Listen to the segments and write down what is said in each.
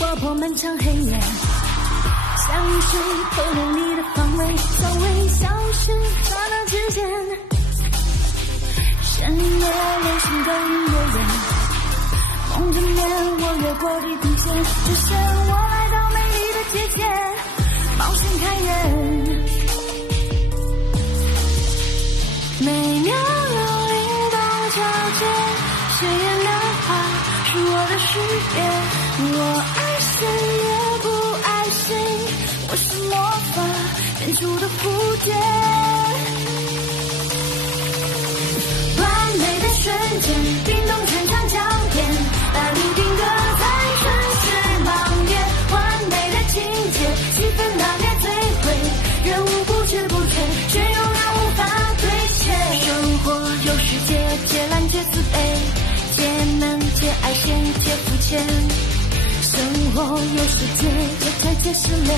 划破漫长黑夜。香水透露你的方位，稍微消失，刹那之间，深夜流星更诱人。梦中面我越过地平线，只剩我来到美丽的季节，冒险开眼。每秒有灵动交接，鲜艳的花是我的世界。我爱谁也不爱谁，我是魔法变出的蝴蝶。完美的瞬间，冰冻全场焦点，把你定格在城市盲点。完美的情节，气氛那面摧毁，任务不知不觉，却又让无法兑现。生活有世界，皆懒皆自卑，皆难皆爱现皆肤浅。生活有世界，皆太皆失恋，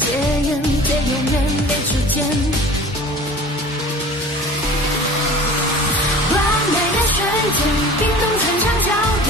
皆人皆永远没主见。完美的瞬间，冰冻全场焦点，